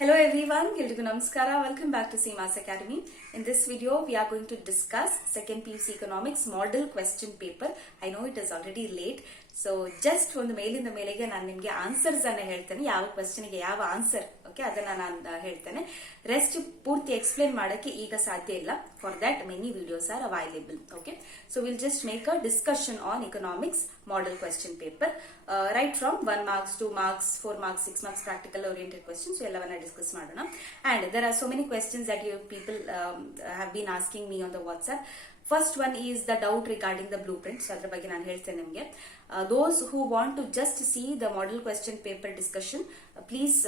Hello everyone, Gildigu Namaskara. Welcome back to SEEMA'S Academy. In this video, we are going to discuss second PUC Economics model question paper. I know it is already late. So just ಒಂದು ಮೇಲಿಂದ ಮೇಲೆಗೆ ನಾನು ನಿಮಗೆ ಆನ್ಸರ್ಸ್ ಅನ್ನ ಹೇಳ್ತೇನೆ. ಯಾವ ಕ್ವೆಶ್ಚನ್ಗೆ ಯಾವ ಆನ್ಸರ್ ಓಕೆ ಅದನ್ನ ನಾನು ಹೇಳ್ತೇನೆ. ರೆಸ್ಟ್ ಪೂರ್ತಿ ಎಕ್ಸ್ಪ್ಲೇನ್ ಮಾಡಕ್ಕೆ ಈಗ ಸಾಧ್ಯ ಇಲ್ಲ. For that many videos are available. Okay, so will just make a discussion on economics model question paper right from 1 marks, 2 marks, 4 marks, 6 marks practical oriented questions ಎಲ್ಲವನ್ನ ಡಿಸ್ಕಸ್ ಮಾಡೋಣ. And there are so many questions that you people have been asking me on the WhatsApp. First one is the doubt regarding the blueprint. So ಅದರ ಬಗ್ಗೆ ನಾನು ಹೇಳ್ತೇನೆ ನಿಮಗೆ. Those who want to just see the model question paper discussion, please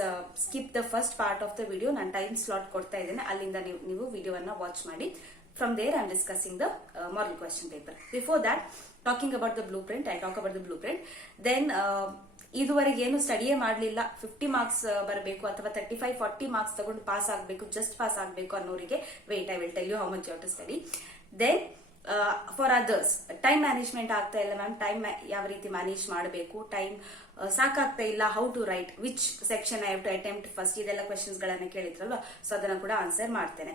skip the first part of the video. ನಾನು time slot ಕೊಡ್ತಾ ಇದ್ದೇನೆ, ಅಲ್ಲಿಂದ ನೀವು ವಿಡಿಯೋವನ್ನ ವಾಚ್ ಮಾಡಿ. From there, I am discussing the model question paper. Before that, talking about the blueprint, I talk about the blueprint. Then, ಇದುವರೆಗೆ ಏನು ಸ್ಟಡಿಯೇ ಮಾಡಲಿಲ್ಲ, 50 ಮಾರ್ಕ್ಸ್ ಬರಬೇಕು ಅಥವಾ 35-40 ಮಾರ್ಕ್ಸ್ ತಗೊಂಡು ಪಾಸ್ ಆಗಬೇಕು, ಜಸ್ಟ್ ಪಾಸ್ ಆಗಬೇಕು ಅನ್ನೋರಿಗೆ wait, I will tell you how much you have to study. Then for others, time management ಆಗ್ತಾ ಇಲ್ಲ ಮ್ಯಾಮ್, ಟೈಮ್ ಯಾವ ರೀತಿ ಮ್ಯಾನೇಜ್ ಮಾಡಬೇಕು, ಟೈಮ್ ಸಾಕಾಗ್ತಾ ಇಲ್ಲ, how to write, which section I have to attempt first, ಇದೆಲ್ಲ ಕ್ವೆಶನ್ಸ್ ಗಳನ್ನ ಕೇಳಿದ್ರಲ್ವ, ಸೊ ಅದನ್ನ ಕೂಡ ಆನ್ಸರ್ ಮಾಡ್ತೇನೆ.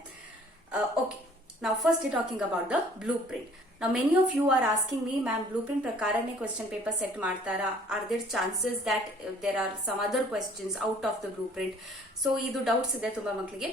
Okay, now first talking about the blueprint. Now many of you are asking me, ma'am, blueprint ಪ್ರಕಾರನೇ question paper set ಮಾಡ್ತಾರಾ? Are there chances that there are some other questions out of the blueprint? So ಇದು doubts ಇದೆ ತುಂಬಾ ಮಕ್ಕಳಿಗೆ.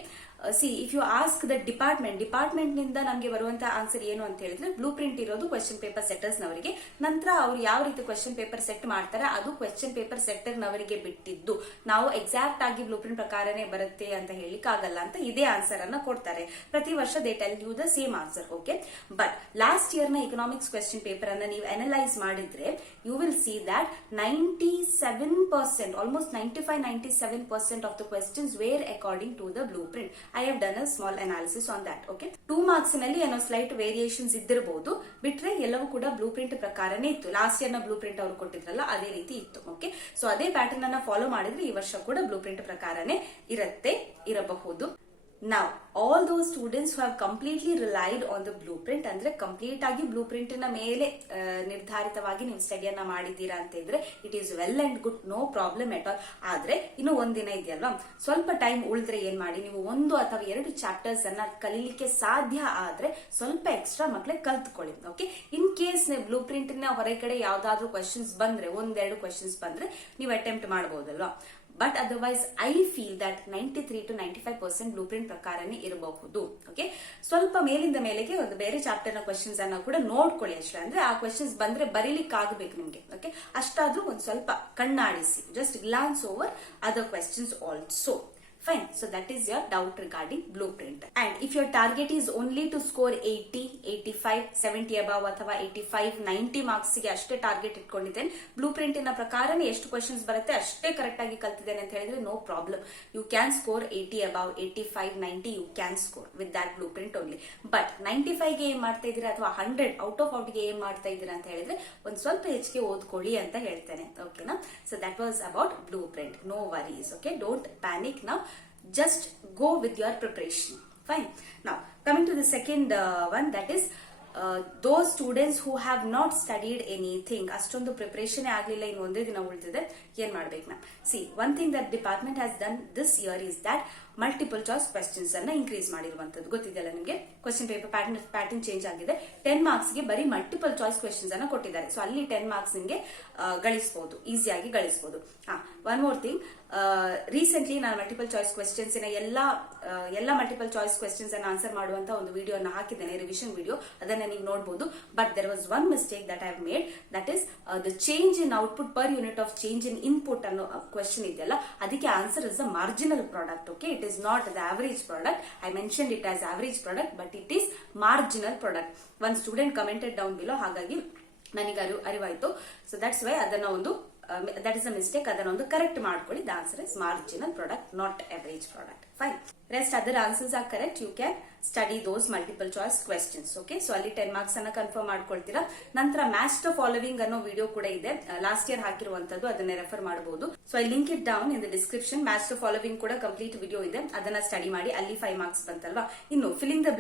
See, if you ask the department ನಿಂದ ನಮಗೆ ಬರುವಂತ answer ಏನು ಅಂತ ಹೇಳಿದ್ರೆ, ಬ್ಲೂ ಪ್ರಿಂಟ್ ಇರೋದು ಕ್ವೆಶ್ಚನ್ ಪೇಪರ್ ಸೆಟ್ಟರ್ಸ್ ನವರಿಗೆ. ನಂತರ ಅವ್ರು ಯಾವ ರೀತಿ ಕ್ವೆಶ್ಚನ್ ಪೇಪರ್ ಸೆಟ್ ಮಾಡ್ತಾರೆ ಅದು ಕ್ವೆಶ್ಚನ್ ಪೇಪರ್ ಸೆಟ್ಟರ್ ನವರಿಗೆ ಬಿಟ್ಟಿದ್ದು. ನಾವು ಎಕ್ಸಾಕ್ಟ್ ಆಗಿ ಬ್ಲೂ ಪ್ರಿಂಟ್ ಪ್ರಕಾರನೇ ಬರುತ್ತೆ ಅಂತ ಹೇಳಿಕ್ ಆಗಲ್ಲ ಅಂತ ಇದೇ ಆನ್ಸರ್ ಅನ್ನ ಕೊಡ್ತಾರೆ. ಪ್ರತಿ ವರ್ಷ they tell you the same answer. Okay, but last year ನ ಎಕನಾಮಿಕ್ಸ್ ಕ್ವೆಶ್ಚನ್ ಪೇಪರ್ ಅನ್ನ ನೀವು ಅನಲೈಸ್ ಮಾಡಿದ್ರೆ you will see that 97%, almost 95-97% of the questions where according to the blueprint. I have done a small analysis on that. Okay, 2 marks ನಲ್ಲಿ ಏನೋ slight variations ಇದ್ದಿರಬಹುದು, ಬಿಟ್ರೆ ಎಲ್ಲವೂ ಕೂಡ ಬ್ಲೂ ಪ್ರಿಂಟ್ ಪ್ರಕಾರನೇ ಇತ್ತು. ಲಾಸ್ಟ್ ಇಯರ್ ನ ಬ್ಲೂ ಪ್ರಿಂಟ್ ಅವರು ಕೊಟ್ಟಿದ್ರಲ್ಲ ಅದೇ ರೀತಿ ಇತ್ತು. ಓಕೆ, ಸೊ ಅದೇ ಪ್ಯಾಟರ್ನ್ ಅನ್ನ ಫಾಲೋ ಮಾಡಿದ್ರೆ ಈ ವರ್ಷ ಕೂಡ ಬ್ಲೂ ಪ್ರಿಂಟ್ ಪ್ರಕಾರನೇ ಇರಬಹುದು. Now, all those students who have completely relied on the blueprint, ಅಂದ್ರೆ ಕಂಪ್ಲೀಟ್ ಆಗಿ ಬ್ಲೂ ಪ್ರಿಂಟ್ ನ ಮೇಲೆ ನಿರ್ಧಾರಿತವಾಗಿ ನೀವು ಸ್ಟಡಿಯನ್ನ ಮಾಡಿದ್ದೀರಾ ಅಂತ ಇದ್ರೆ it is well and good, no problem at all. ಆದ್ರೆ ಇನ್ನು ಒಂದಿನ ಇದೆಯಲ್ವಾ, ಸ್ವಲ್ಪ ಟೈಮ್ ಉಳಿದ್ರೆ ಏನ್ ಮಾಡಿ, ನೀವು 1 ಅಥವಾ 2 ಚಾಪ್ಟರ್ಸ್ ಅನ್ನ ಕಲೀಲಿಕ್ಕೆ ಸಾಧ್ಯ ಆದ್ರೆ ಸ್ವಲ್ಪ ಎಕ್ಸ್ಟ್ರಾ ಮಕ್ಳಿಗೆ ಕಲ್ತ್ಕೊಳ್ಳಿ. Okay, in case blueprint ನ ಹೊರಗಡೆ ಯಾವ್ದಾದ್ರು ಕ್ವೆಶನ್ಸ್ ಬಂದ್ರೆ, 1-2 ಕ್ವೆಶನ್ಸ್ ಬಂದ್ರೆ ನೀವು ಅಟೆಂಪ್ಟ್ ಮಾಡಬಹುದಲ್ವಾ. But otherwise I feel that 93-95% blueprint ಪ್ರಕಾರನೇ ಇರಬಹುದು. ಓಕೆ, ಸ್ವಲ್ಪ ಮೇಲಿಂದ ಮೇಲೆಗೆ ಒಂದು ಬೇರೆ ಚಾಪ್ಟರ್ ನ ಕ್ವೆಶನ್ಸ್ ಅನ್ನ ಕೂಡ ನೋಡ್ಕೊಳ್ಳಿ ಅಷ್ಟೇ. ಅಂದ್ರೆ ಆ ಕ್ವೆಶನ್ಸ್ ಬಂದ್ರೆ ಬರೀಲಿಕ್ಕೆ ಆಗಬೇಕು ನಿಮ್ಗೆ. ಓಕೆ, ಅಷ್ಟಾದ್ರೂ ಒಂದ್ ಸ್ವಲ್ಪ ಕಣ್ಣಾಡಿಸಿ, just glance over other questions also. Fine. So that is your doubt regarding blueprint. And if your target is only to score 80, 85, 70 above ಅಥವಾ 85, 90 marks ಗೆ ಅಷ್ಟೇ ಟಾರ್ಗೆಟ್ ಇಟ್ಕೊಂಡಿದ್ದೇನೆ, ಬ್ಲೂ ಪ್ರಿಂಟ್ ನ ಪ್ರಕಾರನೇ ಎಷ್ಟು ಕ್ವೆಶನ್ಸ್ ಬರುತ್ತೆ ಅಷ್ಟೇ ಕರೆಕ್ಟ್ ಆಗಿ ಕಲ್ತಿದ್ದೇನೆ ಅಂತ ಹೇಳಿದ್ರೆ no problem. You can score 80 above, 85, 90 you can score with that blueprint only. But 95 ಗೆ ಏನ್ ಮಾಡ್ತಾ ಇದ್ದೀರಾ ಅಥವಾ 100 ಔಟ್ ಆಫ್ ಔಟ್ ಗೆ ಏನ್ ಮಾಡ್ತಾ ಇದ್ದೀರಾ ಅಂತ ಹೇಳಿದ್ರೆ ಒಂದ್ ಸ್ವಲ್ಪ ಹೆಚ್ಚಿಗೆ ಓದ್ಕೊಳ್ಳಿ ಅಂತ ಹೇಳ್ತೇನೆ. ಓಕೆನಾ, so that was about blueprint. No worries. Okay, don't panic now. Just go with your preparation. Fine. Now, coming to the second one, that is those students who have not studied anything, ಅಷ್ಟೊಂದು ಪ್ರಿಪರೇಷನ್ ಆಗಲಿಲ್ಲ, ಇನ್ನು ಒಂದೇ ದಿನ ಉಳಿದಿದೆ, ಏನ್ ಮಾಡ್ಬೇಕು ನಾವು? C, one thing that department has done this year is that multiple choice questions ಅನ್ನ ಇನ್ಕ್ರೀಸ್ ಮಾಡಿರುವಂತದ್ದು. ಗೊತ್ತಿದೆಯಲ್ಲ ನಿಮಗೆ, ಕ್ವೆಶ್ಚನ್ ಪೇಪರ್ ಪ್ಯಾಟರ್ನ್ ಚೇಂಜ್ ಆಗಿದೆ. 10 ಮಾರ್ಕ್ಸ್ ಗೆ ಬರೀ ಮಲ್ಟಿಪಲ್ ಚಾಯ್ಸ್ ಕ್ವೆಶನ್ಸ್ ಅನ್ನ ಕೊಟ್ಟಿದ್ದಾರೆ. ಸೊ ಅಲ್ಲಿ 10 ಮಾರ್ಕ್ಸ್ ನಿಮಗೆ ಗಳಿಸಬಹುದು, ಈಸಿಯಾಗಿ ಗಳಿಸಬಹುದು. ಒನ್ ಮೋರ್ ಥಿಂಗ್, ರೀಸೆಂಟ್ಲಿ ನಾನು ಮಲ್ಟಿಪಲ್ ಚಾಯ್ಸ್ ಕ್ವೆಶನ್ಸ್ ಎಲ್ಲ ಮಲ್ಟಿಪಲ್ ಚಾಯ್ಸ್ ಕ್ವೆಶನ್ಸ್ ಅನ್ನ ಆನ್ಸರ್ ಮಾಡುವಂತ ಒಂದು ವಿಡಿಯೋ ಅನ್ನ ಹಾಕಿದ್ದೇನೆ, ರಿವಿಷನ್ ವಿಡಿಯೋ, ಅದನ್ನ ನೀವು ನೋಡಬಹುದು. But there was one mistake that I have made, that is the change in output per unit of change in input ಅನ್ನೋ ಕ್ವೆಶನ್ ಇದೆಯಲ್ಲ, ಅದಕ್ಕೆ answer is a marginal product. Okay, it is not the average product. I mentioned it as average product, but it is marginal product. One student commented down below, ಹಾಗಾಗಿ ನನಗೆ ಅರಿವಾಯ್ತು. So that's why ಅದನ್ನ ಒಂದು that is a mistake, ಅದನ್ನ ಒಂದು ಕರೆಕ್ಟ್ ಮಾಡ್ಕೊಳ್ಳಿ. The answer is marginal product, not average product. Fine. Rest other answers are correct. You can study those multiple choice questions. Okay, so ಅಲ್ಲಿ 10 marks ಅನ್ನ ಕನ್ಫರ್ಮ್ ಮಾಡ್ಕೊಳ್ತೀರಾ. ನಂತರ ಮ್ಯಾಚ್ ದ ಫಾಲೋವಿಂಗ್ ಅನ್ನೋ ವಿಡಿಯೋ ಕೂಡ ಇದೆ, ಲಾಸ್ಟ್ ಇಯರ್ ಹಾಕಿರುವಂತದ್ದು, ಅದನ್ನ ರೆಫರ್ ಮಾಡಬಹುದು. So I link it down in the description. Match the following ಕೂಡ ಕಂಪ್ಲೀಟ್ ವಿಡಿಯೋ ಇದೆ, ಅದನ್ನ ಸ್ಟಡಿ ಮಾಡಿ. ಅಲ್ಲಿ 5 ಮಾರ್ಕ್ಸ್ ಬಂತಲ್ವಾ. ಇನ್ನು ಫಿಲ್ಲಿಂಗ್ ದ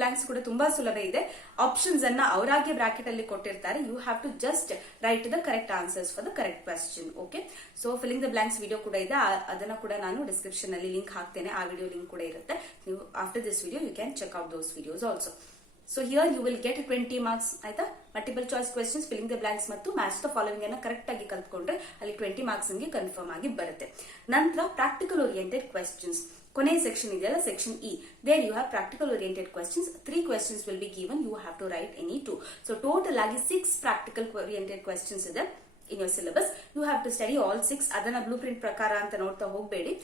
ಬ್ಲಾಂಕ್ಸ್ ಕೂಡ ತುಂಬಾ ಸುಲಭ ಇದೆ. ಆಪ್ಷನ್ಸ್ ಅನ್ನ ಅವರಾಗೆ ಬ್ರಾಕೆಟ್ ಅಲ್ಲಿ ಕೊಟ್ಟಿರ್ತಾರೆ. You have to just write the correct answers for the correct correct question. Okay, so filling the blanks video ಕೂಡ ಇದೆ, ಅದನ್ನ ಕೂಡ ನಾನು ಡಿಸ್ಕ್ರಿಪ್ಷನ್ ಅಲ್ಲಿ ಲಿಂಕ್ ಹಾಕ್ತೇನೆ. ಆ ವಿಡಿಯೋ ಲಿಂಕ್ ಕೂಡ ಇರುತ್ತೆ. ನೀವು after this video you can check out those videos also. So here you will get 20 marks ಆಯ್ತಾ. Multiple choice questions, filling the blanks ಮತ್ತು ಮ್ಯಾಚ್ ದ ಫಾಲೋವಿಂಗ್ ಅನ್ನ ಕರೆಕ್ಟ್ ಆಗಿ ಕಲ್ತ್ಕೊಂಡ್ರೆ ಅಲ್ಲಿ 20 ಮಾರ್ಕ್ಸ್ ನಿಮಗೆ ಕನ್ಫರ್ಮ್ ಆಗಿ ಬರುತ್ತೆ. ನಂತರ ಪ್ರಾಕ್ಟಿಕಲ್ ಓರಿಯೆಂಟೆಡ್ ಕ್ವೆಶ್ಚನ್ಸ್, ಕೊನೆ ಸೆಕ್ಷನ್ ಇದೆಯಲ್ಲ, section E, there you have practical oriented questions. 3 questions will be given, you have to write any 2. So total ಆಗಿ 6 ಪ್ರಾಕ್ಟಿಕಲ್ ಓರಿಯೆಂಟೆಡ್ ಕ್ವೆಶ್ಚನ್ಸ್ ಇದೆ in your syllabus. You have to study all 6. ಅದನ್ನ blue print ಪ್ರಕಾರ ಅಂತ ನೋಡ್ತಾ ಹೋಗಬೇಡಿ.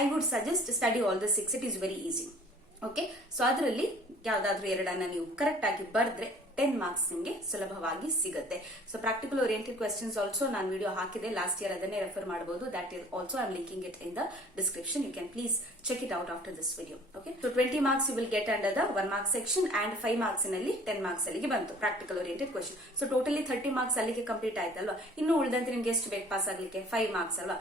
I would suggest study all the 6. It is very easy. Okay, so ಅದರಲ್ಲಿ ಯಾವ್ದಾದ್ರು ಎರಡನ್ನ ನೀವು ಕರೆಕ್ಟ್ ಆಗಿ ಬರೆದ್ರೆ 10 ಮಾರ್ಕ್ಸ್ ನಿಮಗೆ ಸುಲಭವಾಗಿ ಸಿಗುತ್ತೆ. So practical oriented questions also ನಾನು ವಿಡಿಯೋ ಹಾಕಿದೆ ಲಾಸ್ಟ್ ಇಯರ್, ಅದನ್ನೇ ರೆಫರ್ ಮಾಡಬಹುದು. That is also I am linking it in the description. You can please check it out after this video. Okay, so 20 marks you will get under the 1 mark section and 5 marks ನಲ್ಲಿ 10 marks ಅಲ್ಲಿಗೆ ಬಂತು practical oriented question. So totally 30 marks ಅಲ್ಲಿಗೆ complete ಆಯ್ತಲ್ವಾ. ಇನ್ನು ಉಳಿದಂತೆ ನಿಮ್ಗೆ ಎಷ್ಟು ಬೇಕು ಪಾಸ್ ಆಗ್ಲಿಕ್ಕೆ? 5 ಮಾರ್ಕ್ಸ್ ಅಲ್ವಾ.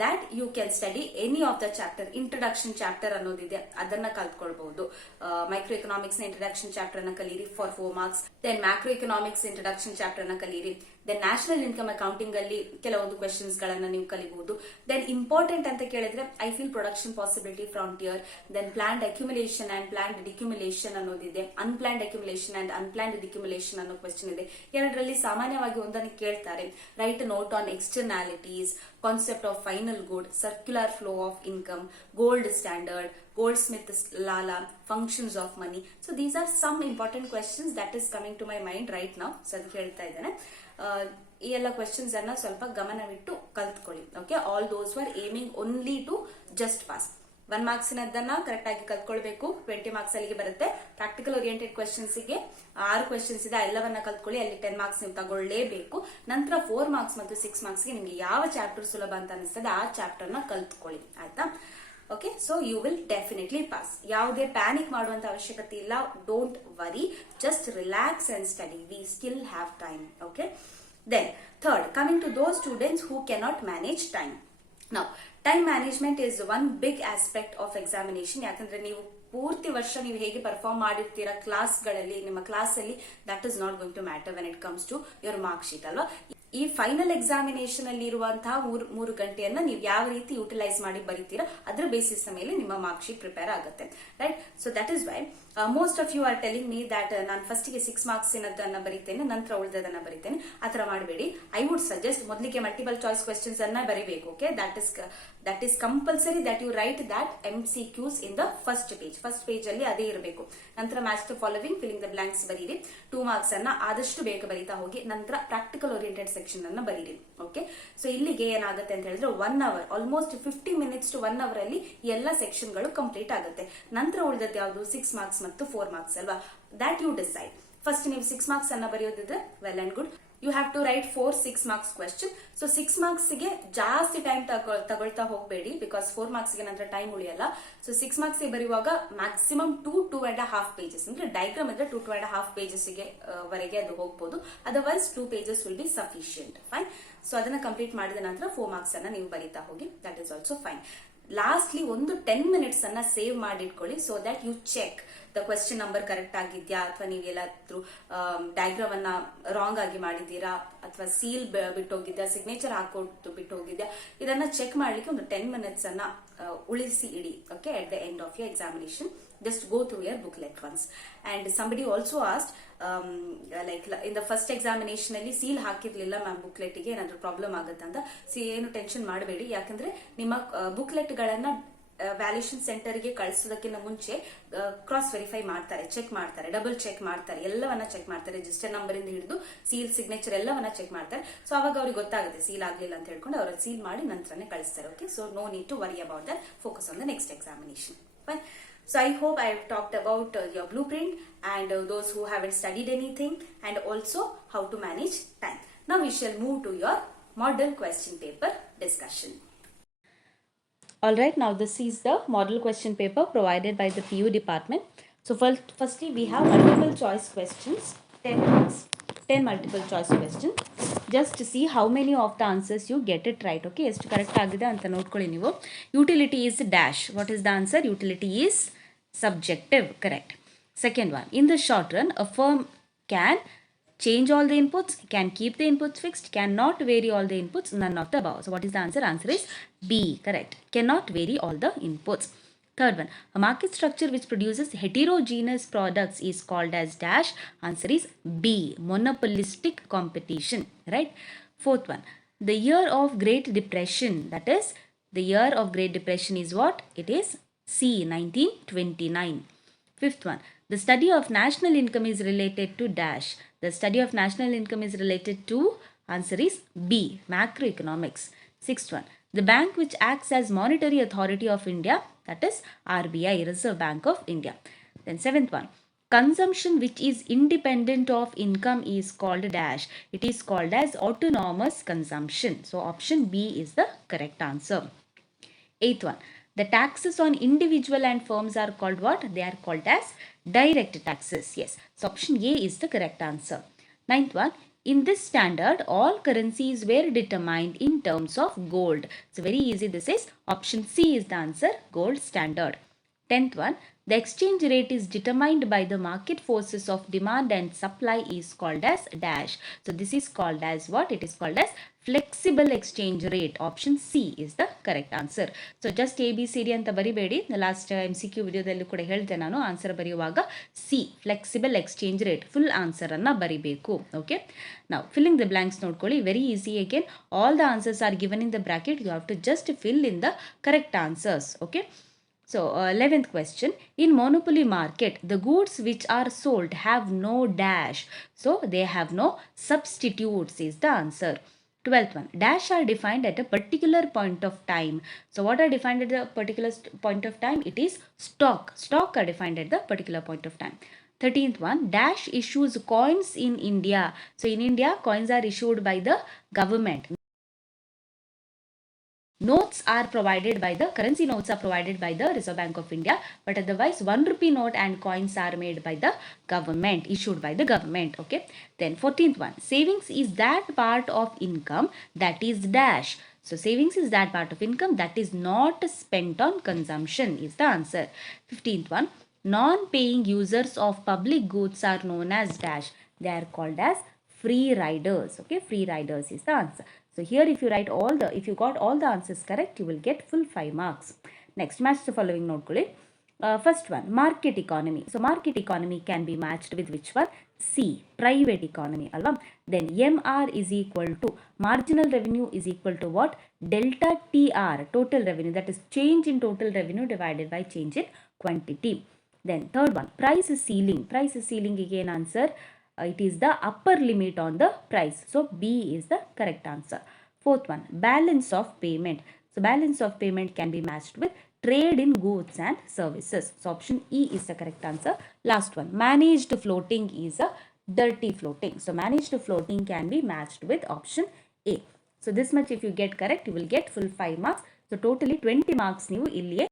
that you can study any of the chapter. Introduction chapter ಅನ್ನೋದಿದೆ, ಅದನ್ನ ಕಲ್ತ್ಕೊಳ್ಬಹುದು. ಮೈಕ್ರೋ ಎಕನಾಮಿಕ್ಸ್ ನ ಇಂಟ್ರಡಕ್ಷನ್ ಚಾಪ್ಟರ್ ಅನ್ನ ಕಲೀರಿ for 4 marks. Then macro economics introduction chapter ಅನ್ನ ಕಲೀರಿ. ದೆನ್ ನ್ಯಾಷನಲ್ ಇನ್ಕಮ್ ಅಕೌಂಟಿಂಗ್ ಅಲ್ಲಿ ಕೆಲವೊಂದು ಕ್ವೆಶ್ಚನ್ಸ್ ಗಳನ್ನ ನೀವು ಕಲಿಬಹುದು. ದೆನ್ ಇಂಪಾರ್ಟೆಂಟ್ ಅಂತ ಕೇಳಿದ್ರೆ I feel production possibility frontier. Then planned accumulation and planned decumulation ಅನ್ನೋದಿದೆ. Unplanned accumulation and unplanned decumulation ಅನ್ನೋ ಕ್ವೆಶ್ಚನ್ ಇದೆ. ಎರಡರಲ್ಲಿ ಸಾಮಾನ್ಯವಾಗಿ ಒಂದನ್ನು ಕೇಳ್ತಾರೆ. Write note on externalities, concept of final good, circular flow of income, gold standard, Goldsmith's Lala, functions of money. So these are some important questions that is coming to my mind right now. So ಅದಕ್ಕೆ ಹೇಳ್ತಾ ಇದ್ದೇನೆ. ಈ ಎಲ್ಲ ಕ್ವೆಶ್ಚನ್ಸ್ ಅನ್ನ ಸ್ವಲ್ಪ ಗಮನವಿಟ್ಟು ಕಲ್ತ್ಕೊಳ್ಳಿ. Okay, all those were aiming only to just pass. 1 ಮಾರ್ಕ್ಸಿನದನ್ನ ಕರೆಕ್ಟ್ ಆಗಿ ಕಲ್ತ್ಕೊಳ್ಬೇಕು. 20 ಮಾರ್ಕ್ಸ್ ಅಲ್ಲಿಗೆ ಬರುತ್ತೆ. ಪ್ರಾಕ್ಟಿಕಲ್ ಓರಿಯೆಂಟೆಡ್ ಕ್ವೆಶ್ಚನ್ಸ್ ಗೆ 6 ಕ್ವೆಶ್ಚನ್ಸ್ ಇದೆ, ಎಲ್ಲವನ್ನ ಕಲ್ತ್ಕೊಳ್ಳಿ. ಅಲ್ಲಿ 10 ಮಾರ್ಕ್ಸ್ ನೀವು ತಗೊಳ್ಳೇಬೇಕು. ನಂತರ 4 ಮಾರ್ಕ್ಸ್ ಮತ್ತು 6 ಮಾರ್ಕ್ಸ್ ಗೆ ನಿಮ್ಗೆ ಯಾವ ಚಾಪ್ಟರ್ ಸುಲಭ ಅಂತ ಅನಿಸ್ತದೆ ಆ ಚಾಪ್ಟರ್ ನ ಕಲ್ತ್ಕೊಳ್ಳಿ ಆಯ್ತಾ. Okay, so you will definitely pass. ಯಾವುದೇ ಪ್ಯಾನಿಕ್ ಮಾಡುವಂತ ಅವಶ್ಯಕತೆ ಇಲ್ಲ. Don't worry, just relax and study. We still have time. Okay, then third, coming to those students who cannot manage time. Now time management is one big aspect of examination. ಯಾಕಂದ್ರೆ ನೀವು ಪೂರ್ತಿ ವರ್ಷ ನೀವು ಹೇಗೆ ಪರ್ಫಾರ್ಮ್ ಮಾಡಿರ್ತೀರಾ ಕ್ಲಾಸ್ಗಳಲ್ಲಿ, ನಿಮ್ಮ ಕ್ಲಾಸ್ ಅಲ್ಲಿ, that is not going to matter when it comes to your mark sheet ಅಲ್ವಾ. ಈ ಫೈನಲ್ ಎಕ್ಸಾಮಿನೇಷನ್ ಅಲ್ಲಿ ಇರುವಂತಹ 3 ಗಂಟೆಯನ್ನ ನೀವು ಯಾವ ರೀತಿ ಯುಟಿಲೈಸ್ ಮಾಡಿ ಬರೀತೀರಾ ಅದ್ರ ಬೇಸಿಸ್ ಮೇಲೆ ನಿಮ್ಮ ಮಾರ್ಕ್ ಶೀಟ್ ಪ್ರಿಪೇರ್ ಆಗುತ್ತೆ. Right, so that is why most of you are telling me that ನಾನು ಫಸ್ಟ್ ಗೆ 6 ಮಾರ್ಕ್ಸ್ ಏನದನ್ನ ಬರೀತೇನೆ, ನಂತರ ಉಳಿದದನ್ನ ಬರೀತೇನೆ. ಆತರ ಮಾಡಬೇಡಿ. ಐ ವುಡ್ ಸಜೆಸ್ಟ್ ಮೊದಲಿಗೆ ಮಲ್ಟಿಪಲ್ ಚಾಯ್ಸ್ ಕ್ವೆಶ್ಚನ್ಸ್ ಅನ್ನ ಬರೀಬೇಕು. Okay, that is compulsory that you write that MCQs in the first page ಅಲ್ಲಿ ಅದೇ ಇರಬೇಕು. ನಂತರ match the following, filling the blanks ಬರೀರಿ. 2 ಮಾರ್ಕ್ಸ್ ಅನ್ನ ಆದಷ್ಟು ಬೇಗ ಬರೀತಾ ಹೋಗಿ. ನಂತರ ಪ್ರಾಕ್ಟಿಕಲ್ ಓರಿಯೆಂಟೆಡ್ ಸೆಕ್ಷನ್ ಅನ್ನ ಬರೀರಿ. ಓಕೆ, ಸೊ ಇಲ್ಲಿಗೆ ಏನಾಗುತ್ತೆ ಅಂತ ಹೇಳಿದ್ರೆ 1 hour, almost 50 minutes to 1 hour ಅಲ್ಲಿ ಎಲ್ಲ ಸೆಕ್ಷನ್ ಗಳು ಕಂಪ್ಲೀಟ್ ಆಗುತ್ತೆ. ನಂತರ ಉಳಿದದ್ದು ಯಾವುದು? 6 ಮಾರ್ಕ್ಸ್ ಮತ್ತು 4 ಮಾರ್ಕ್ಸ್ ಅಲ್ವಾ. That you decide. ಫಸ್ಟ್ ನೀವು 6 ಮಾರ್ಕ್ಸ್ ಅನ್ನ ಬರೆಯೋದಿದ್ರೆ well and good. You have to write 4 6 marks question. So 6 marks ಗೆ ಜಾಸ್ತಿ ಟೈಮ್ ತಗೊಳ್ತಾ ಹೋಗಬೇಡಿ, ಬಿಕಾಸ್ 4 ಮಾರ್ಕ್ಸ್ ಗೆ ನಂತರ ಟೈಮ್ ಉಳಿಯಲ್ಲ. ಸೊ 6 ಮಾರ್ಕ್ಸ್ ಗೆ ಬರೆಯುವಾಗ ಮ್ಯಾಕ್ಸಿಮಮ್ 2.5 ಪೇಜಸ್, ಅಂದ್ರೆ ಡೈಗ್ರಾಮ್ ಅಂದ್ರೆ 2.5 ಪೇಜಸ್ ಗೆ ವರೆಗೆ ಅದು ಹೋಗಬಹುದು. Otherwise 2 pages will be sufficient. Fine. So ಅದನ್ನ ಕಂಪ್ಲೀಟ್ ಮಾಡಿದ ನಂತರ 4 ಮಾರ್ಕ್ಸ್ ಅನ್ನ ನೀವು ಬರೀತಾ ಹೋಗಿ. That is also fine. Lastly ಒಂದು 10 ಮಿನಿಟ್ಸ್ ಅನ್ನ ಸೇವ್ ಮಾಡಿಟ್ಕೊಳ್ಳಿ. So that you check the question number correct ಆಗಿದ್ಯಾ, ಅಥವಾ ನೀವೆಲ್ಲಾದ್ರೂ ಡಯಾಗ್ರಾಮ್ ಅನ್ನ ರಾಂಗ್ ಆಗಿ ಮಾಡಿದ್ದೀರಾ, ಅಥವಾ ಸೀಲ್ ಬಿಟ್ಟೋಗಿದ್ಯಾ, ಸಿಗ್ನೇಚರ್ ಹಾಕೊಟ್ಟು ಬಿಟ್ಟೋಗಿದ್ಯಾ, ಇದನ್ನ ಚೆಕ್ ಮಾಡ್ಲಿಕ್ಕೆ ಒಂದು 10 ಮಿನಿಟ್ಸ್ ಅನ್ನ ಉಳಿಸಿ ಇಡಿ. Okay, at the end of your examination just go through your booklet once. And somebody also asked like in the first examination ಅಲ್ಲಿ ಸೀಲ್ ಹಾಕಿರ್ಲಿಲ್ಲ ಮ್ಯಾಮ್ ಬುಕ್ಲೆಟ್ ಗೆ, ಏನಾದ್ರೂ ಪ್ರಾಬ್ಲಮ್ ಆಗುತ್ತೆ ಅಂತ. ಏನು ಟೆನ್ಷನ್ ಮಾಡಬೇಡಿ, ಯಾಕಂದ್ರೆ ನಿಮ್ಮ ಬುಕ್ಲೆಟ್ ಗಳನ್ನ ವ್ಯಾಲ್ಯೂಷನ್ ಸೆಂಟರ್ ಗೆ ಕಳಿಸೋದಕ್ಕಿಂತ ಮುಂಚೆ ಕ್ರಾಸ್ ವೆರಿಫೈ ಮಾಡ್ತಾರೆ, ಚೆಕ್ ಮಾಡ್ತಾರೆ, ಡಬಲ್ ಚೆಕ್ ಮಾಡ್ತಾರೆ, ಎಲ್ಲವನ್ನ ಚೆಕ್ ಮಾಡ್ತಾರೆ. ರಿಜಿಸ್ಟರ್ ನಂಬರ್ ಇಂದ ಹಿಡಿದು ಸೀಲ್, ಸಿಗ್ನೇಚರ್ ಎಲ್ಲವನ್ನ ಚೆಕ್ ಮಾಡ್ತಾರೆ. ಸೊ ಅವಾಗ ಅವ್ರಿಗೆ ಗೊತ್ತಾಗುತ್ತೆ ಸೀಲ್ ಆಗ್ಲಿಲ್ಲ ಅಂತ ಹೇಳ್ಕೊಂಡು ಅವ್ರ ಸೀಲ್ ಮಾಡಿ ನಂತರನೇ ಕಳಿಸ್ತಾರೆ. Okay, so no need to worry about that. Focus on the next examination. Fine. So I hope I have talked about your blueprint and those who haven't studied anything, and also how to manage time. Now we shall move to your model question paper discussion. Alright, now this is the model question paper provided by the PU department. So firstly we have multiple choice questions, 10 marks, 10 multiple choice questions. Just to see how many of the answers you get it right. Okay, ಎಷ್ಟು ಕರೆಕ್ಟ್ ಆಗಿದೆ ಅಂತ ನೋಡ್ಕೊಳ್ಳಿ ನೀವು. Utility is dash. What is the answer? Utility is subjective. Correct. Second one, in the short run a firm can change all the inputs, can keep the inputs fixed, cannot vary all the inputs, none of the above. So what is the answer? Answer is B, correct. Cannot vary all the inputs. Third one, a market structure which produces heterogeneous products is called as dash. Answer is B, monopolistic competition, right? Fourth one, the year of Great Depression, that is, the year of Great Depression is what? It is C, 1929. Fifth one, the study of national income is related to dash. The study of national income is related to, answer is B, macroeconomics. Sixth one, the bank which acts as monetary authority of India, that is RBI, Reserve Bank of India. Then seventh one, consumption which is independent of income is called dash. It is called as autonomous consumption. So option B is the correct answer. Eighth one, the taxes on individual and firms are called what? They are called as direct taxes. Yes. So option A is the correct answer. Ninth one, in this standard, all currencies were determined in terms of gold. So very easy this is. Option C is the answer, gold standard. 10th one, the exchange rate is determined by the market forces of demand and supply is called as dash. So this is called as what? It is called as flexible exchange rate. Option C is the correct answer. So just ABCD anta baribedi. The last MCQ video dallu kuda helte nanu answer bariyuvaga C, flexible exchange rate, full answer anna baribeku. Okay. Now filling the blanks nodkoli, very easy again. All the answers are given in the bracket. You have to just fill in the correct answers. Okay. So 11th question, in monopoly market, the goods which are sold have no dash. So they have no substitutes is the answer. 12th one, dash are defined at a particular point of time. So what are defined at a particular point of time? It is stock. Stock are defined at the particular point of time. 13th one, dash issues coins in India. So in India, coins are issued by the government. Notes are provided by the, currency notes are provided by the Reserve Bank of India, but otherwise 1 rupee note and coins are made by the government, issued by the government. Okay. Then 14th one, savings is that part of income that is dash. So savings is that part of income that is not spent on consumption is the answer. 15th one, non-paying users of public goods are known as dash. They are called as free riders. Okay, free riders is the answer. So here if you write all the, if you got all the answers correct, you will get full 5 marks. Next, match the following note. First one, market economy. So market economy can be matched with which one? C, private economy. Then MR is equal to, marginal revenue is equal to what? Delta TR, total revenue, that is change in total revenue divided by change in quantity. Then third one, price ceiling. Price ceiling again answer. It is the upper limit on the price. So B is the correct answer. Fourth one, balance of payment. So balance of payment can be matched with trade in goods and services. So option E is the correct answer. Last one, managed floating is a dirty floating. So managed floating can be matched with option A. So this much if you get correct, you will get full 5 marks. So totally 20 marks ನೀವು ಇಲ್ಲಿಯೇ.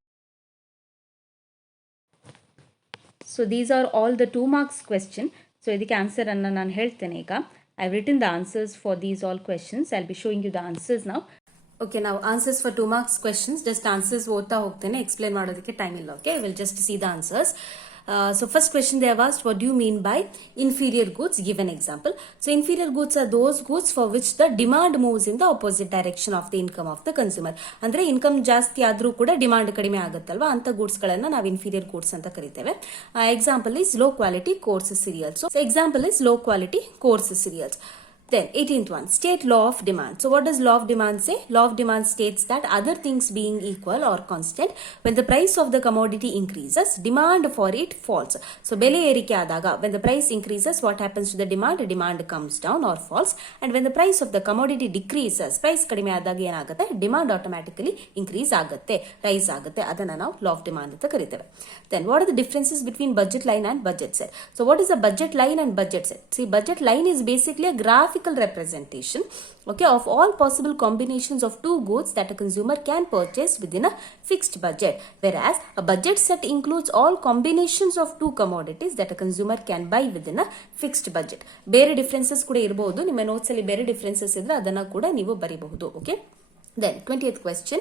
So these are all the 2 marks question. So ಇದಕ್ಕೆ ಆನ್ಸರ್ ಅನ್ನು ನಾನು ಹೇಳ್ತೇನೆ ಈಗ. I've written the answers for these all questions. I'll be showing you the answers now. Okay, now answers for 2 marks questions. Just answers ಓದ್ತಾ ಹೋಗ್ತೇನೆ, explain ಮಾಡೋದಕ್ಕೆ time ಇಲ್ಲ. Okay, we'll just see the answers. So first question they have asked, what do you mean by inferior goods? Give an example. So inferior goods are those goods for which the demand moves in the opposite direction of the income of the consumer. ಅಂದ್ರೆ ಇನ್ಕಮ್ ಜಾಸ್ತಿ ಆದ್ರೂ ಕೂಡ ಡಿಮಾಂಡ್ ಕಡಿಮೆ ಆಗುತ್ತಲ್ವಾ, ಅಂತ ಗೂಡ್ಸ್ ಗಳನ್ನ ನಾವು inferior goods ಅಂತ ಕರಿತೇವೆ. Example is low quality course serials. So example is low quality course serials. Then 18th one, state law of demand. So what does law of demand say? Law of demand states that other things being equal or constant, when the price of the commodity increases, demand for it falls. So ಬೆಲೆ ಏರಿಕೆ ಆದಾಗ, when the price increases, what happens to the demand? Demand comes down or falls. And when the price of the commodity decreases, price ಕಡಿಮೆ ಆದಾಗ ಏನಾಗುತ್ತೆ? Demand automatically increase ಆಗುತ್ತೆ, rise ಆಗುತ್ತೆ. ಅದನ್ನ ನಾವು law of demand ಅಂತ ಕರಿತೇವೆ. Then what are the differences between budget line and budget set? So what is a budget line and budget set? See, budget line is basically a graphical representation, okay, of all possible combinations of 2 goods that a consumer can purchase within a fixed budget, whereas a budget set includes all combinations of 2 commodities that a consumer can buy within a fixed budget. ಬೇರೆ ಡಿಫರೆನ್ಸಸ್ ಕೂಡ ಇರಬಹುದು, ನಿಮ್ಮ ನೋಟ್ಸ್ ಅಲ್ಲಿ ಬೇರೆ ಡಿಫರೆನ್ಸಸ್ ಇದ್ರೆ ಅದನ್ನ ಕೂಡ ನೀವು ಬರಿಬಹುದು. Okay. Then 20th question,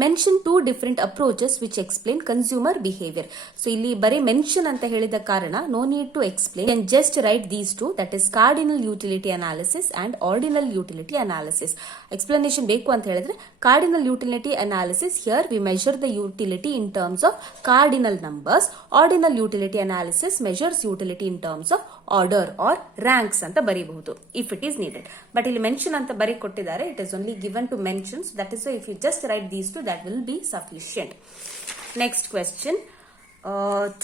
mention 2 different approaches which explain consumer behaviour. So ಇಲ್ಲಿ ಬರೀ ಮೆನ್ಷನ್ ಅಂತ ಹೇಳಿದ ಕಾರಣ no need to explain, can just write these two, that is cardinal utility analysis and ordinal utility analysis. Explanation ಬೇಕು ಅಂತ ಹೇಳಿದ್ರೆ cardinal utility analysis, here we measure the utility in terms of cardinal numbers. Ordinal utility analysis measures utility in terms of order or ranks ಅಂತ ಬರೀಬಹುದು if it is needed. But ಇಲ್ಲಿ mention ಅಂತ ಬರೀ ಕೊಟ್ಟಿದ್ದಾರೆ, it is only given to mentions, that is if you just write these two that will be sufficient. Next question,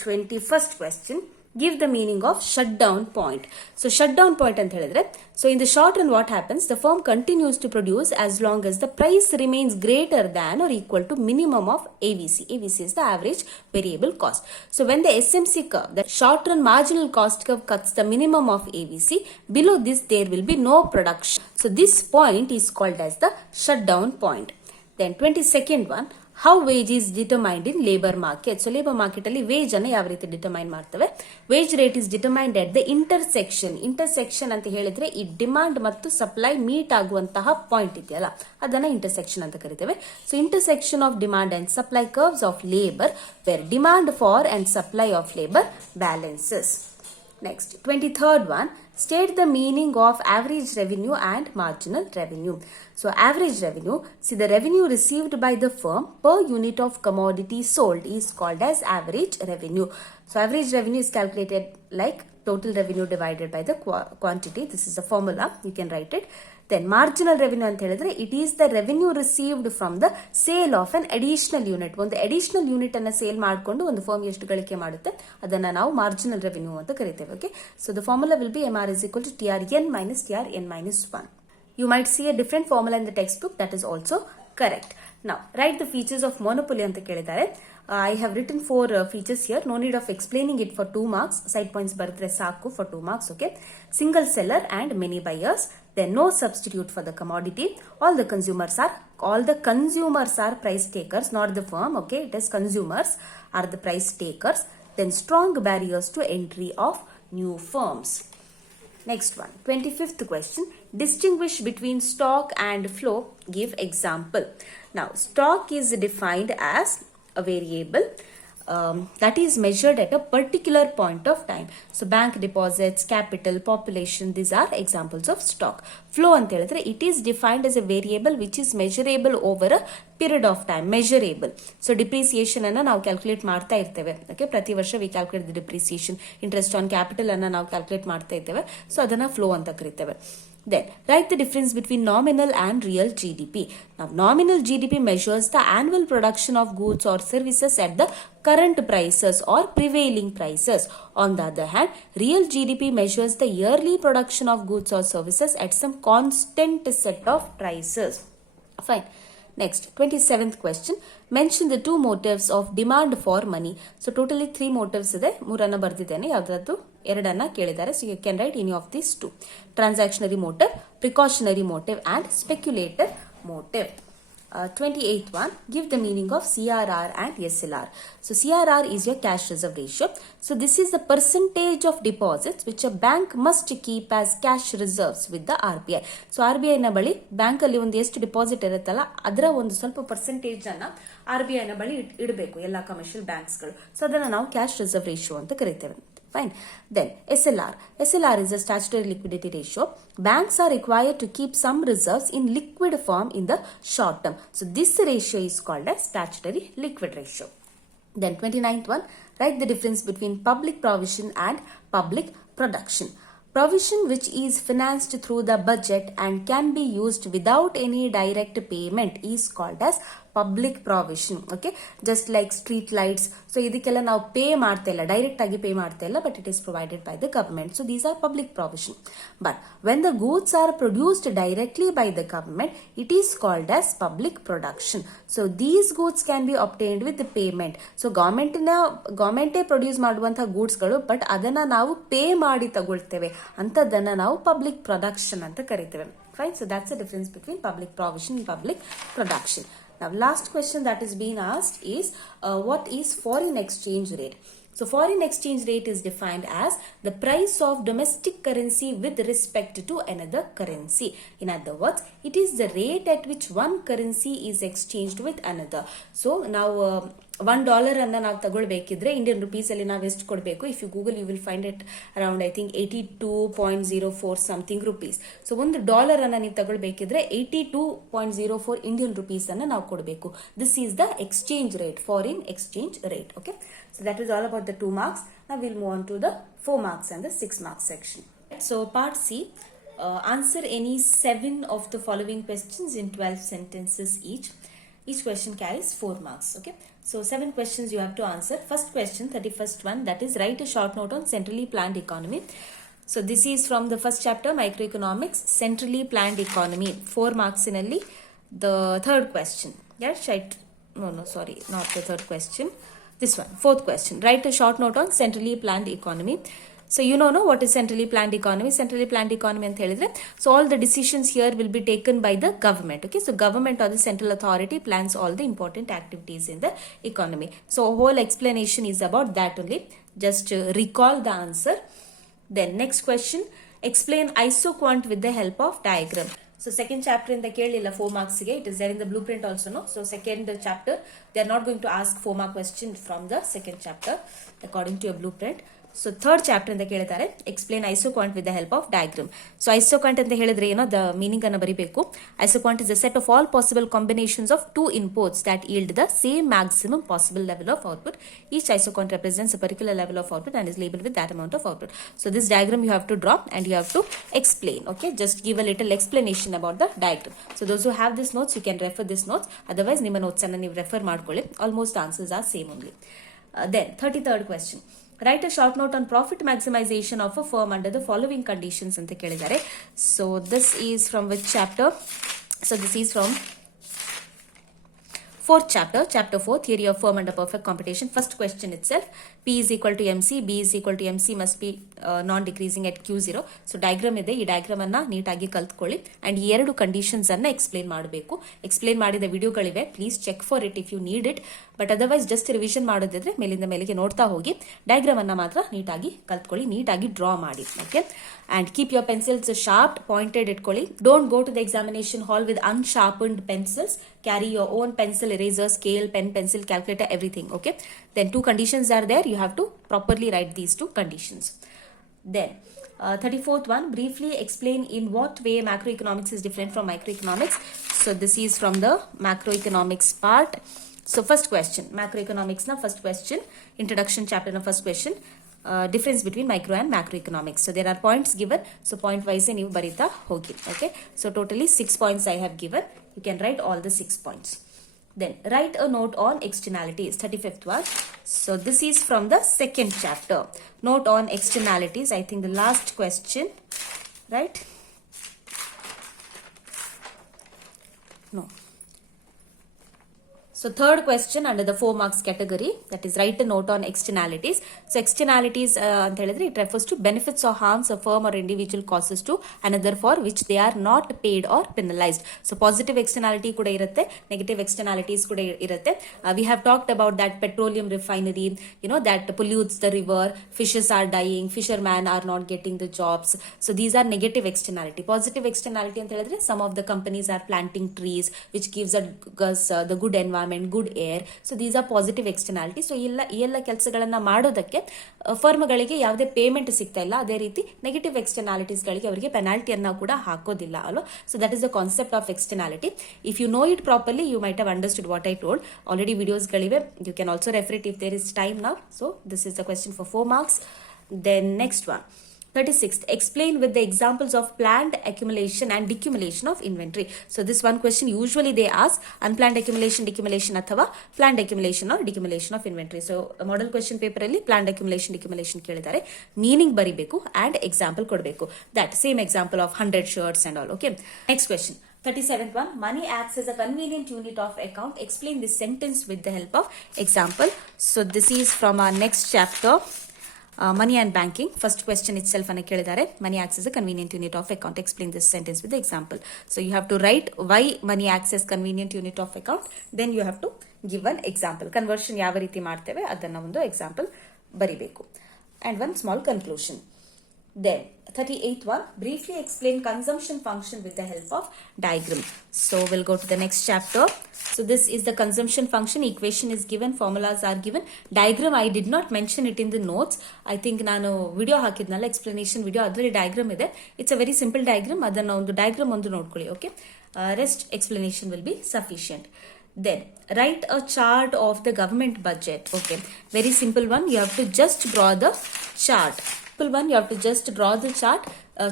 21st question, give the meaning of shutdown point. So shutdown point anta helidre, so in the short run what happens, the firm continues to produce as long as the price remains greater than or equal to minimum of AVC. AVC is the average variable cost. So when the SMC curve, the short run marginal cost curve, cuts the minimum of AVC, below this there will be no production. So this point is called as the shutdown point. Then 22nd one, how wage is determined in labor market. So labor market ಅಲ್ಲಿ wage ಅನ್ನು ಯಾವ ರೀತಿ determine ಮಾಡ್ತವೆ. Wage rate is determined at the intersection ಅಂತ ಹೇಳಿದ್ರೆ ಈ ಡಿಮಾಂಡ್ ಮತ್ತು supply meet ಆಗುವಂತಹ ಪಾಯಿಂಟ್ ಇದೆಯಲ್ಲ ಅದನ್ನ ಇಂಟರ್ಸೆಕ್ಷನ್ ಅಂತ ಕರಿತೇವೆ. So intersection of demand and supply curves of labour where demand for and supply of labour balances. Next, 23rd one, state the meaning of average revenue and marginal revenue. So average revenue, see the revenue received by the firm per unit of commodity sold is called as average revenue. So average revenue is calculated like total revenue divided by the quantity. This is the formula, you can write it. Then marginal revenue ಅಂತ ಹೇಳಿದ್ರೆ it is the revenue received from the sale of an additional unit. ಒಂದು additional unit ಅನ್ನ ಸೇಲ್ ಮಾಡಿಕೊಂಡು ಒಂದು ಫರ್ಮ್ ಎಷ್ಟು ಗಳಿಕೆ ಮಾಡುತ್ತೆ ಅದನ್ನ ನಾವು marginal revenue ಅಂತ ಕರಿತೇವೆ. Okay, so the formula will be MR is equal to TRN minus TRN minus 1. You might see a different formula in the textbook, that is also correct. Now write the features of monopoly ಅಂತ ಕೇಳಿದ್ದಾರೆ. I have written 4 features here. No need of explaining it for 2 marks. Side points bardre saku for 2 marks. Okay. Single seller and many buyers. Then no substitute for the commodity. All the consumers are price takers, not the firm. Okay. It is consumers are the price takers. Then strong barriers to entry of new firms. Next one, 25th question. Distinguish between stock and flow. Give example. Now, stock is defined as a variable that is measured at a particular point of time. So bank deposits, capital, population, these are examples of stock. Flow anta helidre, it is defined as a variable which is measurable over a period of time, measurable. So depreciation anna ನಾವು calculate ಮಾಡ್ತಾ ಇರ್ತೇವೆ. Okay, ಪ್ರತಿ ವರ್ಷ we calculate the depreciation, interest on capital ಅನ್ನ ನಾವು calculate ಮಾಡ್ತಾ ಇದ್ದೇವೆ. ಸೊ ಅದನ್ನ ಫ್ಲೋ ಅಂತ ಕರಿತೇವೆ. Then write the difference between nominal and real GDP. Now nominal GDP measures the annual production of goods or services at the current prices or prevailing prices. On the other hand, real GDP measures the yearly production of goods or services at some constant set of prices. Fine. Next, 27th question. Mention the 2 motives of demand for money. So totally 3 motives ಇದೆ. 3 ಬರ್ದಿದ್ದೇನೆ. ಯಾವ್ದಾದ್ರು 2 ಕೇಳಿದ್ದಾರೆ. So you can write any of these 2. Transactionary motive, precautionary motive and speculative motive. 28th one, give the meaning of CRR and SLR. So CRR is your cash reserve ratio. So this is the percentage of deposits which a bank must keep as cash reserves with the RBI. So RBI ನ ಬಳಿ ಬ್ಯಾಂಕ್ ಅಲ್ಲಿ ಒಂದು ಎಷ್ಟು ಡಿಪಾಸಿಟ್ ಇರುತ್ತಲ್ಲ ಅದರ ಒಂದು ಸ್ವಲ್ಪ ಪರ್ಸೆಂಟೇಜ್ ಅನ್ನ RBI ನ ಬಳಿ ಇಡಬೇಕು ಎಲ್ಲಾ ಕಮರ್ಷಿಯಲ್ ಬ್ಯಾಂಕ್ಸ್ ಗಳು. ಸೊ ಅದನ್ನ ನಾವು ಕ್ಯಾಶ್ ರಿಸರ್ವ್ ರೇಷಿಯೋ ಅಂತ ಕರಿತೇವೆ. Fine. Then SLR. SLR is a statutory liquidity ratio. Banks are required to keep some reserves in liquid form in the short term. So this ratio is called as statutory liquid ratio. Then 29th one, write the difference between public provision and public production. Provision which is financed through the budget and can be used without any direct payment is called as public provision. Okay, just like street lights. So ಇದಕ್ಕೆಲ್ಲ ನಾವು ಪೇ ಮಾಡ್ತಾ ಇಲ್ಲ, ಡೈರೆಕ್ಟ್ ಆಗಿ ಪೇ ಮಾಡ್ತಾ ಇಲ್ಲ, but it is provided by the government. So these are public provision. But when the goods are produced directly by the government, it is called as public production. So these goods can be obtained with the payment. So ಗವರ್ಮೆಂಟೇ produce ಮಾಡುವಂತಹ goods ಗಳು, but ಅದನ್ನ ನಾವು ಪೇ ಮಾಡಿ ತಗೊಳ್ತೇವೆ, ಅಂತದನ್ನ ನಾವು public production ಅಂತ ಕರಿತೇವೆ. Fine. So that's the difference between public provision and public production. Now last question that is being asked is what is foreign exchange rate? So foreign exchange rate is defined as the price of domestic currency with respect to another currency. In other words, it is the rate at which one currency is exchanged with another. So now $1 ಅನ್ನ ನಾವು ತಗೊಳ್ಬೇಕಿದ್ರೆ Indian rupees ಅಲ್ಲಿ ನಾವು ಎಷ್ಟು ಕೊಡಬೇಕು? If you Google you will find it around I think 82.04 something rupees. So $1 ಅನ್ನ ನೀವು ತಗೊಳ್ಬೇಕಿದ್ರೆ 82.04 ಇಂಡಿಯನ್ ರುಪೀಸ್ ಅನ್ನ ನಾವು ಕೊಡಬೇಕು. This is the exchange rate, foreign exchange rate. Okay, so that is all about the 2 marks. Now we'll move on to the 4 marks and the 6 marks section. So part C, answer any 7 of the following questions in 12 sentences each. Each question carries 4 marks. Okay, so 7 questions you have to answer. First question, 31st one, that is write a short note on centrally planned economy. So this is from the first chapter, microeconomics, centrally planned economy. 4 marks in only. The third question, yes, right? No, sorry, not the third question. This one, fourth question, write a short note on centrally planned economy. So you know what is centrally planned economy? Centrally planned economy ಅಂತ ಹೇಳಿದ್ರೆ, so all the decisions here will be taken by the government. Okay, so government or the central authority plans all the important activities in the economy. So whole explanation is about that only. Just recall the answer. Then next question, explain isoquant with the help of diagram. So second chapter in the ಕೇಳಿಲ್ಲ 4 marks ಗೆ, it is there in the blueprint also, no? So second chapter they are not going to ask 4 mark question from the second chapter according to your blueprint. So third chapter ಇಂದ ಕೇಳಿದ್ದಾರೆ, explain isoquant with the help of diagram. So isoquant ಅಂತ ಹೇಳಿದ್ರೆ ಏನೋ the meaning ಅನ್ನು ಬರಿಬೇಕು. Isoquant is a set of all possible combinations of two inputs that yield the same maximum possible level of output. Each isoquant represents a particular level of output and is labeled with that amount of output. So this diagram you have to draw and you have to explain. Okay, just give a little explanation about the diagram. So those who have this notes, you can refer this notes. Otherwise ನಿಮ್ಮ notes ಅನ್ನು ನೀವು refer ಮಾಡ್ಕೊಳ್ಳಿ. Almost answers are same only. Then 33rd question, write a short note on profit maximization of a firm under the following conditions ಅಂತ ಕೇಳಿದ್ದಾರೆ. So this is from which chapter? So this is from fourth chapter, chapter 4, theory of firm under perfect competition. First question itself, P is equal to MC, B is equal to MC must be non-decreasing at Q0. So diagram ಇದೆ, ಈ diagram ಅನ್ನ ನೀಟಾಗಿ ಕಲ್ತ್ಕೊಳ್ಳಿ and ಈ ಎರಡು ಕಂಡೀಷನ್ಸ್ ಅನ್ನ ಎಕ್ಸ್ಪ್ಲೇನ್ ಮಾಡಬೇಕು. Explain ಮಾಡಿದ ವಿಡಿಯೋಗಳಿವೆ, please check for it if you need it. But otherwise just revision ಮಾಡೋದಿದ್ರೆ ಮೇಲಿಂದ ಮೇಲಿಗೆ ನೋಡ್ತಾ ಹೋಗಿ, ಡಯಾಗ್ರಾಮ್ ಅನ್ನ ಮಾತ್ರ ನೀಟಾಗಿ ಕಲ್ತ್ಕೊಳ್ಳಿ, ನೀಟಾಗಿ ಡ್ರಾ ಮಾಡಿ. Okay, and keep your pencils sharp, pointed ಇಟ್ಕೊಳ್ಳಿ. Don't go to the examination hall with unsharpened pencils. Carry your own pencil, eraser, scale, pen, pencil, calculator, everything. Okay, then 2 conditions are there, you have to properly write these 2 conditions. Then 34th one, briefly explain in what way macroeconomics is different from microeconomics. So this is from the macroeconomics part. So first question, macroeconomics na first question, introduction chapter na first question, difference between micro and macroeconomics. So there are points given, so point wise ನೀವು ಬರಿತಾ ಹೋಗಿ. Okay, so totally 6 points I have given, you can write all the 6 points. Then write a note on externalities, 35th one. So this is from the second chapter, note on externalities, I think the last question, right? No. So third question under the 4 marks category, that is write a note on externalities. So externalities ಅಂತ ಹೇಳಿದ್ರೆ it refers to benefits or harms a firm or individual causes to another for which they are not paid or penalized. So positive externality ಕೂಡ ಇರುತ್ತೆ, negative externalities ಕೂಡ ಇರುತ್ತೆ. We have talked about that petroleum refinery, that pollutes the river, fishes are dying, fishermen are not getting the jobs. So these are negative externality. Positive externality ಅಂತ ಹೇಳಿದ್ರೆ some of the companies are planting trees which gives us the good environment, good air. So these are positive externalities. So ಈ ಎಲ್ಲ ಕೆಲಸಗಳನ್ನ ಮಾಡೋದಕ್ಕೆ ಫರ್ಮ್ಗಳಿಗೆ ಯಾವುದೇ ಪೇಮೆಂಟ್ ಸಿಗ್ತಾ ಇಲ್ಲ, ಅದೇ ರೀತಿ ನೆಗೆಟಿವ್ ಎಕ್ಸ್ಟರ್ನಾಲಿಟೀಸ್ ಗಳಿಗೆ ಅವರಿಗೆ ಪೆನಾಲ್ಟಿಯನ್ನ ಕೂಡ ಹಾಕೋದಿಲ್ಲ ಅಲ್ವಾ. So that is the concept of externality. If you know it properly you might have understood what I told. Already ವಿಡಿಯೋಸ್ಗಳಿವೆ, you can also refer it if there is time now. So this is the question for 4 marks. Then next one, 36th, explain with the examples of planned accumulation and decumulation of inventory. So this one question usually they ask unplanned accumulation, decumulation ಅಥವಾ planned accumulation or decumulation of inventory. So model question paper ಅಲ್ಲಿ planned accumulation, decumulation ಕೇಳಿದ್ದಾರೆ, meaning ಬರಿಬೇಕು and example ಕೊಡಬೇಕು. That same example of 100 shirts and all. Okay, next question, 37th one, money acts as a convenient unit of account. Explain this sentence with the help of example. So this is from our next chapter, money and banking. First question itself ಅನ್ನು ಕೇಳಿದ್ದಾರೆ, money acts as a convenient unit of account. Explain this sentence with the example. So you have to write why money acts as convenient unit of account, then you have to give an example. Conversion ಯಾವ ರೀತಿ ಮಾಡ್ತೇವೆ ಅದನ್ನ ಒಂದು example ಬರಿಬೇಕು. And one small conclusion. Then 38th one, briefly explain consumption function with the help of diagram. So we'll go to the next chapter. So this is the consumption function. Equation is given, formulas are given. Diagram I did not mention it in the notes. I think ನಾನು ವಿಡಿಯೋ ಹಾಕಿದ್ನಲ್ಲ explanation video, ಅದರಲ್ಲಿ diagram ಇದೆ. It's a very simple diagram. ಅದನ್ನ ಒಂದು diagram ಒಂದು ನೋಡ್ಕೊಳ್ಳಿ. Okay, rest explanation will be sufficient. Then write a chart of the government budget. Okay, very simple one. You have to just draw the chart. Simple one. You have to just draw the chart.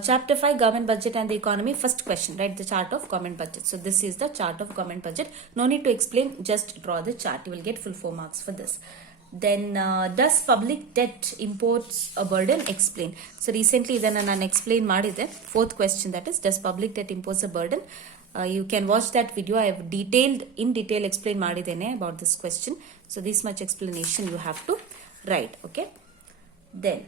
Chapter 5, government budget and the economy. First question, write the chart of government budget. So this is the chart of government budget. No need to explain, just draw the chart. You will get full 4 marks for this. Then does public debt imports a burden? Explain. So recently ಇದನ್ನ ನಾನು explain ಮಾಡಿದೆ. Fourth question, that is, does public debt impose a burden? You can watch that video. I have in detail explain ಮಾಡಿದ್ದೇನೆ about this question. So this much explanation you have to write. Okay. Then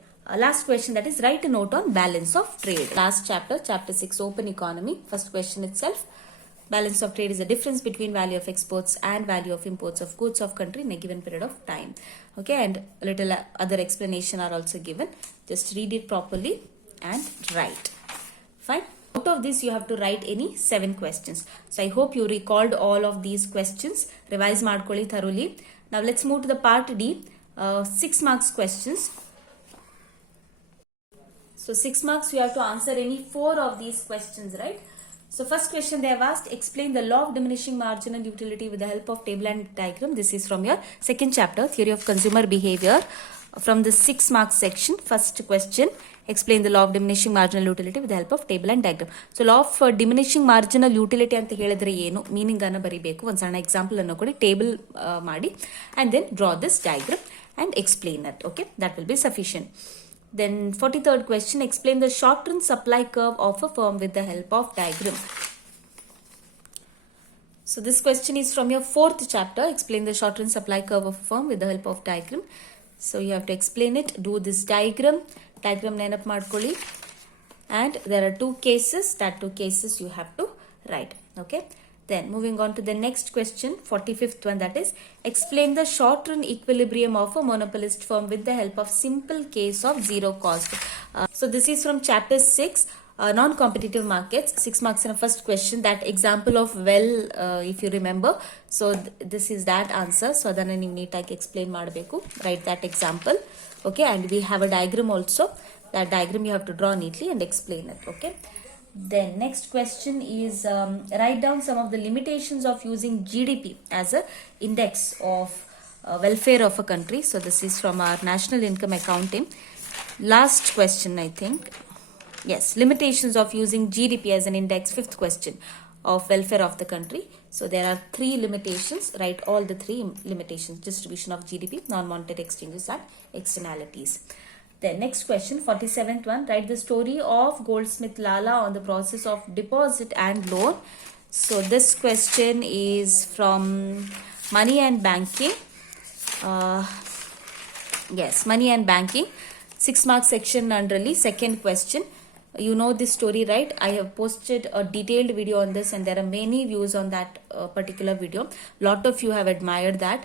last question, that is, write a note on balance of trade. Last chapter, chapter 6, open economy. First question itself, balance of trade is the difference between value of exports and value of imports of goods of country in a given period of time. Okay, and a little other explanation are also given. Just read it properly and write. Fine. Out of this you have to write any 7 questions. So I hope you recalled all of these questions. Revise ಮಾಡ್ಕೊಳ್ಳಿ thoroughly. Now let's move to the part D. 6 marks questions. So 6 marks you have to answer any 4 of these questions, right? So first question they have asked, explain the law of diminishing marginal utility with the help of table and diagram. This is from your second chapter, theory of consumer behavior, from the 6 marks section. First question, explain the law of diminishing marginal utility with the help of table and diagram. So law of diminishing marginal utility ಅಂತ ಹೇಳಿದ್ರೆ ಏನು, ಮೀನಿಂಗ್ ಅನ್ನು ಬರಿಬೇಕು. ಒಂದು ಸಣ್ಣ ಎಕ್ಸಾಂಪಲ್ ಅನ್ನು ಕೊಡಿ, ಟೇಬಲ್ ಮಾಡಿ, and then draw this diagram and explain it. Okay, that will be sufficient. Then 43rd question, explain the short-run supply curve of a firm with the help of diagram. So this question is from your 4th chapter, explain the short-run supply curve of a firm with the help of diagram. So you have to explain it, do this diagram ನೆನಪು ಮಾಡ್ಕೊಳ್ಳಿ, and there are 2 cases, that 2 cases you have to write. Okay, then moving on to the next question, 45th one, that is, explain the short-run equilibrium of a monopolist firm with the help of simple case of zero cost. So this is from chapter 6, non-competitive markets. 6 marks in a first question, that example of if you remember. So this is that answer. So adana ನೀವು ನೀಟಾಗಿ explain ಮಾಡಬೇಕು, write that example. Okay, and we have a diagram also. That diagram you have to draw neatly and explain it. Okay. Then next question is, write down some of the limitations of using GDP as a index of welfare of a country. So this is from our national income accounting. Last question, I think. Yes, limitations of using GDP as an index, 5th question, of welfare of the country. So there are 3 limitations. Write all the 3 limitations: distribution of GDP, non-monetary exchanges, and externalities. Then next question, 47th one, write the story of Goldsmith Lala on the process of deposit and loan. So this question is from money and banking. Yes, money and banking, 6 marks section underly. Second question, you know this story, right? I have posted a detailed video on this, and there are many views on that particular video. Lot of you have admired that.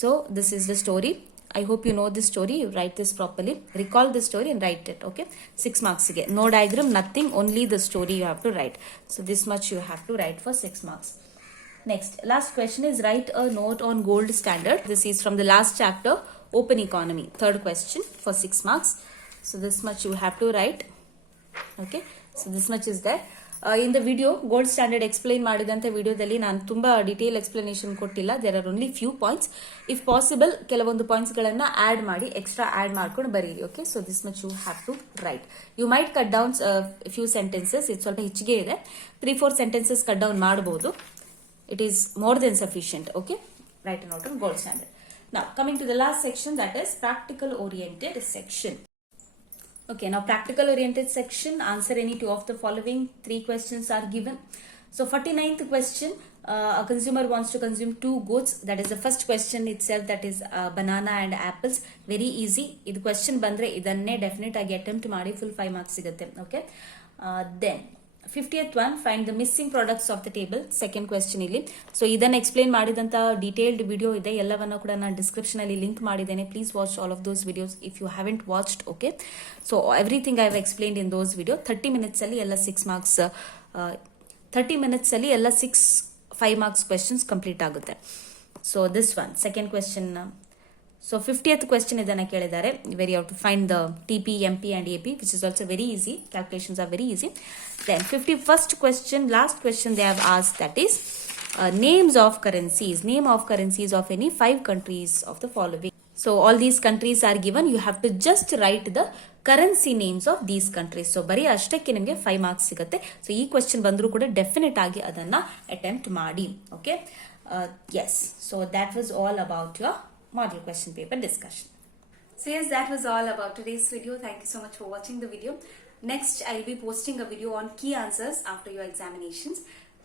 So this is the story. I hope you know this story. You write this properly, recall the story and write it. Okay, 6 marks again. No diagram, nothing, only the story you have to write. So this much you have to write for 6 marks. Next, last question is, write a note on gold standard. This is from the last chapter, open economy. 3rd question for 6 marks. So this much you have to write. Okay, so this much is there. In the video, gold standard explain ಮಾಡಿದಂತ ವಿಡಿಯೋದಲ್ಲಿ ನಾನು ತುಂಬಾ detail explanation ಕೊಟ್ಟಿಲ್ಲ. There are only few points. If possible ಕೆಲವೊಂದು points ಗಳನ್ನ add ಮಾಡಿ, extra add ಮಾಡ್ಕೊಂಡು ಬರೀರಿ. Okay, so this much you have to write. You might cut down few sentences. ಇದು ಸ್ವಲ್ಪ ಹೆಚ್ಚಿಗೆ ಇದೆ, 3-4 ಸೆಂಟೆನ್ಸಸ್ ಕಟ್ ಡೌನ್ ಮಾಡಬಹುದು. It is more than sufficient. Okay, write note on gold standard. Now coming to the last section, that is practical oriented section. Okay, now practical oriented section, answer any 2 of the following. 3 questions are given. So 49th question, a consumer wants to consume 2 goods. That is the first question itself, that is banana and apples. Very easy. This question bandre idanne definite agi attempt ಮಾಡಿ full 5 marks ಸಿಗುತ್ತೆ. Okay, then 50th one, find the missing products of the table. Second question ಇಲ್ಲಿ. So ಇದನ್ನ explain ಮಾಡಿದಂತ detailed video ಇದೆ, ಎಲ್ಲವನ್ನ ಕೂಡ ನಾನು description ಅಲ್ಲಿ ಲಿಂಕ್ ಮಾಡಿದ್ದೇನೆ. Please watch all of those videos if you haven't watched. Okay, so everything I have explained in those video. 30 minutes ಅಲ್ಲಿ ಎಲ್ಲ 6 ಮಾರ್ಕ್ಸ್, 30 ಮಿನಿಟ್ಸ್ ಅಲ್ಲಿ ಎಲ್ಲ 5 ಮಾರ್ಕ್ಸ್ ಕ್ವೆಶನ್ಸ್ ಕಂಪ್ಲೀಟ್ ಆಗುತ್ತೆ. So this one second question. So 50th question ಇದನ್ನ ಕೇಳಿದ್ದಾರೆ, where you have to find the TP, MP and AP, which is also very easy. Calculations are very easy. Then 51st question, last question they have asked, that is names of currencies. Name of currencies of any 5 countries of the following. So all these countries are given. You have to just write the currency names of these countries. So ಬರೀ ಅಷ್ಟಕ್ಕೆ ನಿಮಗೆ 5 ಮಾರ್ಕ್ಸ್ ಸಿಗುತ್ತೆ. ಸೊ ಈ ಕ್ವೆಶ್ಚನ್ ಬಂದರೂ ಕೂಡ ಡೆಫಿನೆಟ್ ಆಗಿ ಅದನ್ನ ಅಟೆಂಪ್ಟ್ ಮಾಡಿ. Okay, yes, so that was all about your model question paper discussion. So yes, that was all about today's video. Thank you so much for watching the video. Next, I'll be posting a video on key answers after your examinations.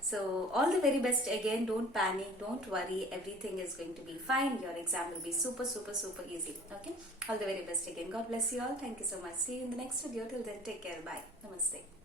So all the very best again. Don't panic, don't worry, everything is going to be fine. Your exam will be super easy. Okay, all the very best again. God bless you all. Thank you so much. See you in the next video. Till then, take care. Bye. Namaste.